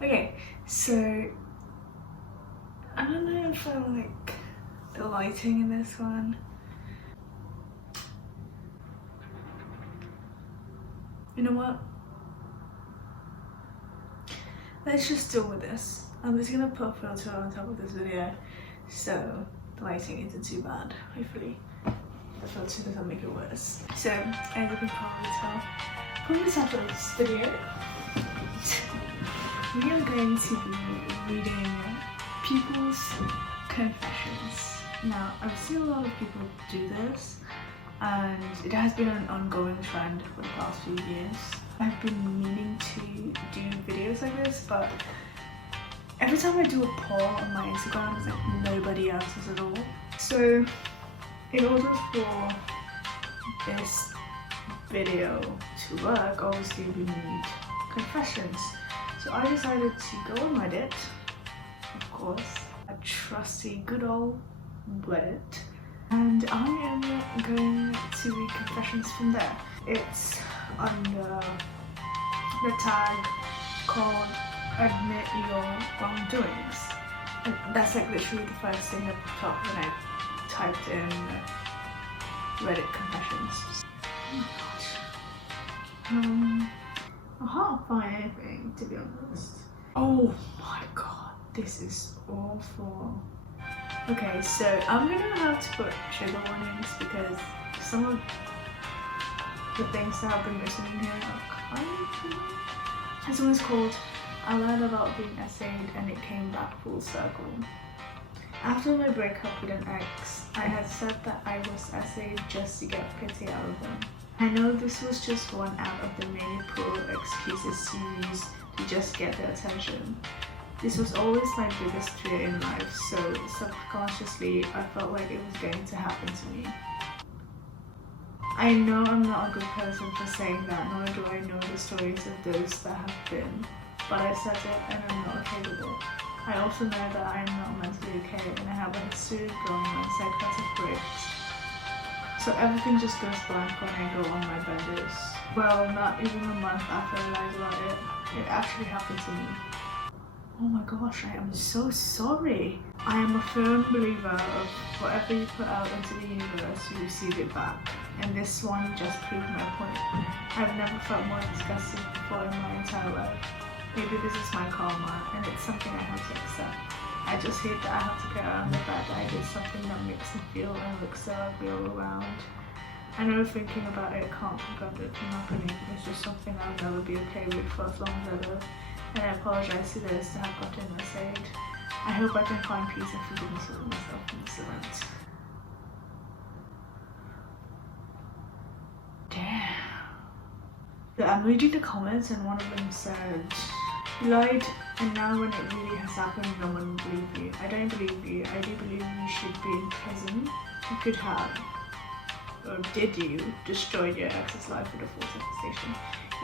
Okay, so I don't know if I like the lighting in this one. You know what? Let's just deal with this. I'm just gonna put a filter on top of this video so the lighting isn't too bad, hopefully. The filter doesn't make it worse. So, as you can probably tell from the title of this video, we are going to be reading people's confessions. Now, I've seen a lot of people do this, and it has been an ongoing trend for the past few years. I've been meaning to do videos like this, but every time I do a poll on my Instagram, it's like nobody answers at all. So in order for this video to work, obviously we need confessions. So I decided to go on Reddit, of course, a trusty good old Reddit, and I am going to read confessions from there. It's under the tag called admit your wrongdoings, and that's like literally the first thing that popped up when I typed in Reddit confessions. Oh my gosh. I can't find anything, to be honest. Oh my god, this is awful. Okay, so I'm gonna have to put trigger warnings because some of the things that have been written in here are kind of... This one is called I learned about being essayed and it came back full circle. After my breakup with an ex, I had said that I was essayed just to get pity out of them. I know this was just one out of the many poor excuses to use to just get their attention. This was always my biggest fear in life, so subconsciously I felt like it was going to happen to me. I know I'm not a good person for saying that, nor do I know the stories of those that have been, but I said it and I'm not okay with it. I also know that I am not mentally okay and I have a history of going on psychotic breaks. So everything just goes blank when I go on my benders. Well, not even a month after I lied about it, it actually happened to me. Oh my gosh, I am so sorry. I am a firm believer of whatever you put out into the universe, you receive it back. And this one just proved my point. I've never felt more disgusted before in my entire life. Maybe this is my karma, and it's something I have to accept. I just hate that I have to get around the fact that I did something that makes me feel and look so ugly all around. I know thinking about it can't prevent it from happening. It's just something I'll never be okay with for as long as I live. And I apologize to those that have gotten essayed. I hope I can find peace and forgiveness with myself in this event. Damn. So I'm reading the comments and one of them said, "You lied, and now when it really has happened, no one will believe you. I don't believe you. I do believe you should be in prison. You could have, or did you, destroyed your ex's life with a false accusation.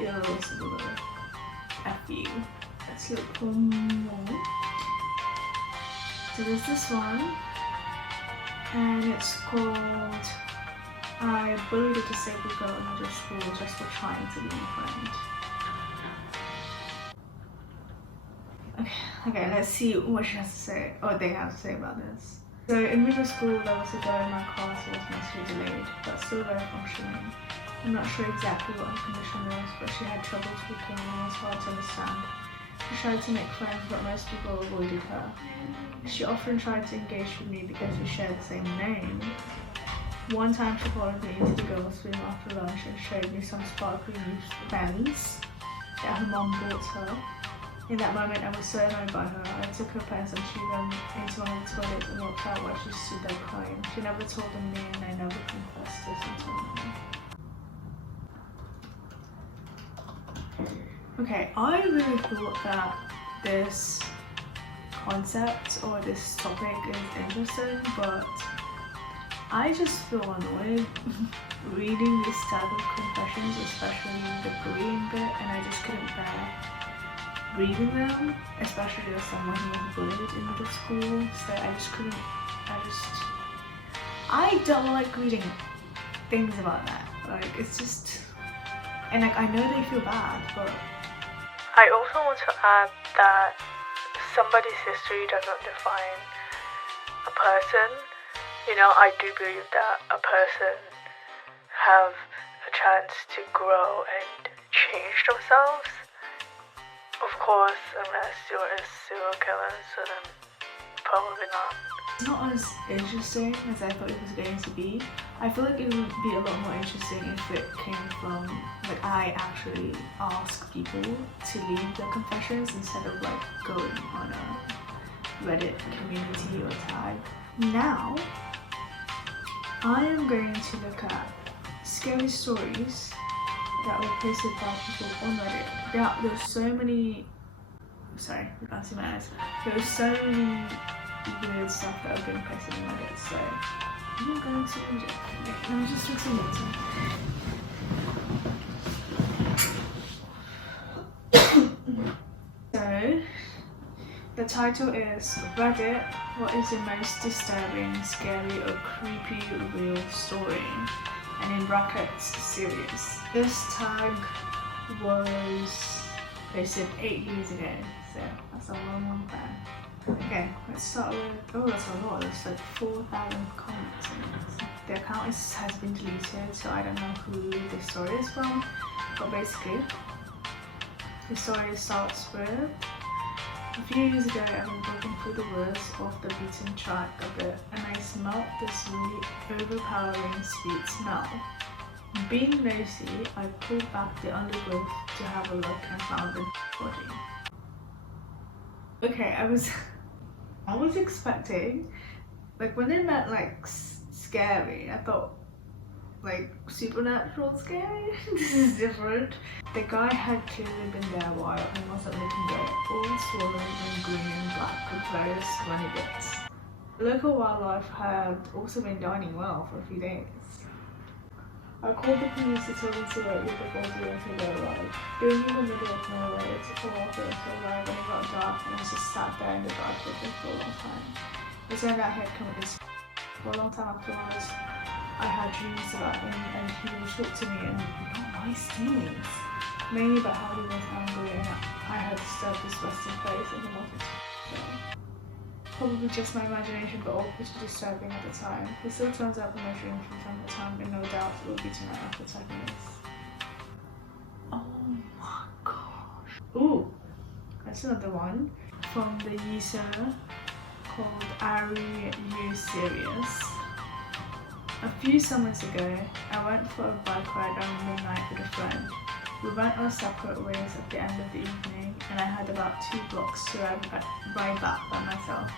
Either or similar. F you." Let's look for more. So there's this one, and it's called I bullied a disabled girl in middle school just for trying to be my friend. Okay, let's see what she has to say, or they have to say about this. So in middle school, there was a girl in my class who was mostly delayed, but still very functioning. I'm not sure exactly what her condition was, but she had trouble talking and it was hard to understand. She tried to make friends, but most people avoided her. She often tried to engage with me because we shared the same name. One time she followed me into the girls' room after lunch and showed me some sparkly new pens that her mom bought her. In that moment I was so annoyed by her. I took her pens and threw them into one of the toilets and walked out while she stood there crying. She never told them me and I never confessed this until now. Okay, I really thought that this concept or this topic is interesting, but I just feel annoyed reading this type of confessions, especially the bullying bit, and I just couldn't bear reading them, especially as someone who was bullied in middle school, so I don't like reading things about that. Like, it's just, and like, I know they feel bad, but I also want to add that somebody's history doesn't define a person. You know, I do believe that a person have a chance to grow and change themselves. Of course, unless you're a serial killer, so then probably not. It's not as interesting as I thought it was going to be. I feel like it would be a lot more interesting if it came from, like, I actually ask people to leave their confessions instead of like going on a Reddit community or tag. Now, I am going to look at scary stories that were posted by people on Reddit. There's so many, sorry, you can't see my eyes. There's so many weird stuff that have been posted on Reddit, so I'm going to read it. Let me just fix it. So, the title is Reddit, what is the most disturbing, scary or creepy real story? And in brackets, serious. This tag was posted 8 years ago, so that's a long time. Okay, let's start with, oh that's a lot, there's like 4,000 comments in it. The account has been deleted, so I don't know who this story is from, but basically, the story starts with, a few years ago I was walking through the woods off the beaten track a bit, and I smelled this really overpowering sweet smell. Being nosy, I pulled back the undergrowth to have a look and found the body. Okay, I was expecting, like when they meant like scary, I thought like supernatural scary. This is different. The guy had clearly been there a while and wasn't looking good, all swollen and green and black with various runny bits. The local wildlife had also been dining well for a few days. I called the police to tell them to wait with the body until they arrived. Being in the middle of nowhere, it took a while for them to arrive when it got dark, and I just sat there in the dark with them for a long time. It turned out he had committed suicide. For a long time afterwards, I had dreams about him, and he would talk to me and not nice things. Mainly about how he was angry and I had disturbed his resting place and he wanted to go. Probably just my imagination, but all pretty disturbing at the time. He still turns up in my dreams from time to time, and no doubt it will be tonight after 10 minutes. Oh my gosh. Ooh, that's another one from the user called Are You Serious? A few summers ago, I went for a bike ride around midnight with a friend. We went our separate ways at the end of the evening, and I had about 2 blocks to ride back by myself.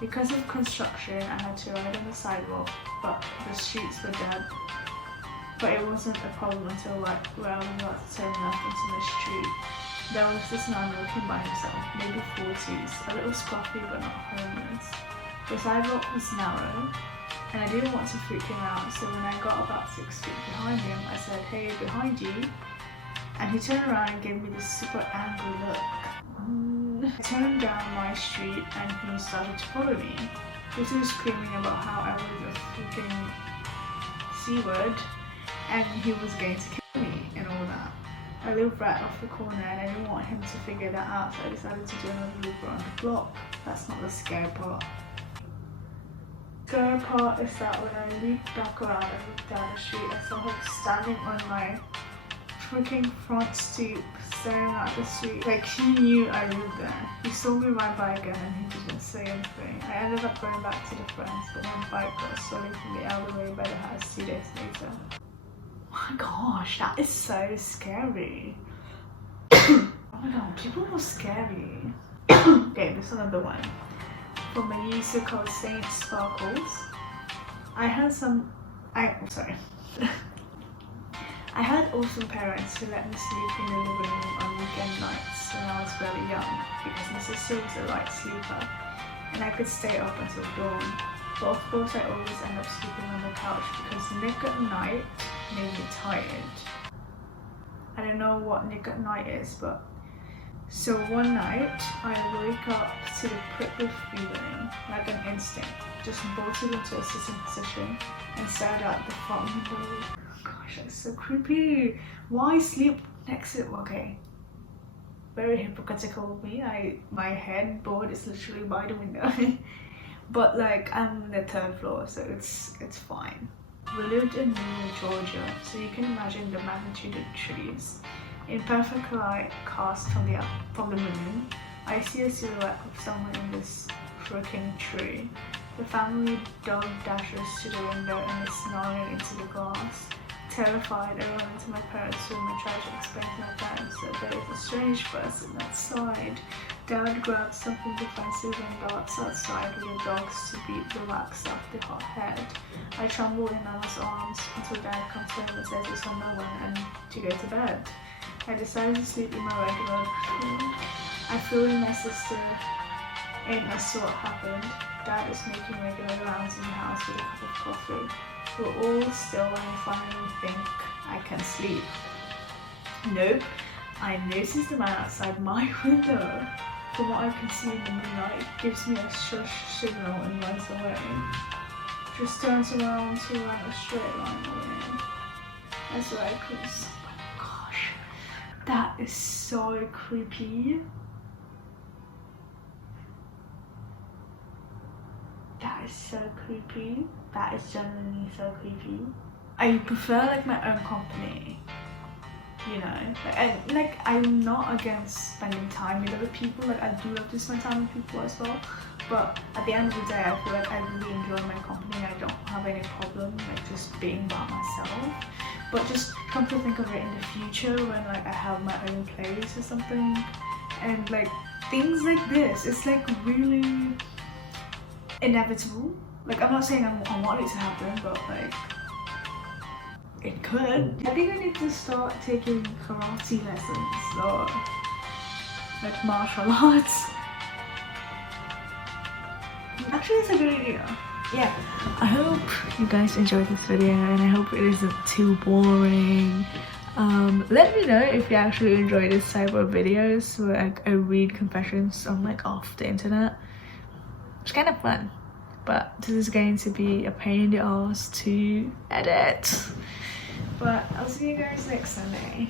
Because of construction, I had to ride on the sidewalk, but the streets were dead. But it wasn't a problem until like where I was about to turn left into the street. There was this man walking by himself, maybe 40s, a little scruffy but not homeless. The sidewalk was narrow, and I didn't want to freak him out, so when I got about 6 feet behind him, I said, "Hey, behind you." And he turned around and gave me this super angry look. I turned down my street and he started to follow me. He was screaming about how I was a freaking C-word and he was going to kill me and all that. I lived right off the corner and I didn't want him to figure that out, so I decided to do another loop around the block. That's not the scary part. The scary part is that when I looped back around and looked down the street, I saw him standing on my freaking front stoop, staring at the street like he knew I lived there. He saw me ride by again and he didn't say anything. I ended up going back to the friends, but my bike got stolen from the alleyway by the house 2 days later. Oh my gosh, that is so scary. Oh my god, people were scary. Okay, this is another one. From a user called Saint Sparkles. I had awesome parents who let me sleep in the living room on weekend nights when I was very young because my sister was a light sleeper and I could stay up until dawn. But of course I always end up sleeping on the couch because Nick at Night made me tired. I don't know what Nick at Night is, but so one night I wake up to the prickly feeling like an instinct, just bolted into a sitting position and stared out the front window. Gosh, that's so creepy. Why sleep next to it? Okay. very hypocritical of me. My headboard is literally by the window. But like I'm on the 3rd floor, so it's fine. We lived in rural Georgia, so you can imagine the magnitude of trees. In perfect light cast from the moon, I see a silhouette of someone in this freaking tree. The family dog dashes to the window and is snarling into the glass. Terrified, I run into my parents' room and try to explain to my parents that there is a strange person outside. Dad grabs something defensive and darts outside with the dogs to beat the wax off the hot head. I tremble in Nana's arms until Dad comes home and says it's on no one and to go to bed. I decided to sleep in my regular room. I feel in my sister ain't a sort happened. Dad is making regular rounds in the house with a cup of coffee. We're all still and I finally think I can sleep. Nope. I notice the man outside my window. From what I can see in the moonlight, gives me a shush signal and runs away. Just turns around to run a straight line away. That's what I could. Oh my gosh. That is so creepy. That is so creepy. That is genuinely so creepy. I prefer like my own company, you know. I'm not against spending time with other people. Like I do love to spend time with people as well. But at the end of the day, I feel like I really enjoy my company. I don't have any problem like just being by myself. But just come to think of it in the future when like I have my own place or something, and like things like this, it's like really inevitable. Like I'm not saying I want it to happen, but like it could. I think I need to start taking karate lessons or like martial arts. Actually, it's a good idea. Yeah, I hope you guys enjoyed this video and I hope it isn't too boring. Let me know if you actually enjoy this type of videos where like I read confessions on like off the internet. It's kind of fun, but this is going to be a pain in the ass to edit. But I'll see you guys next Sunday.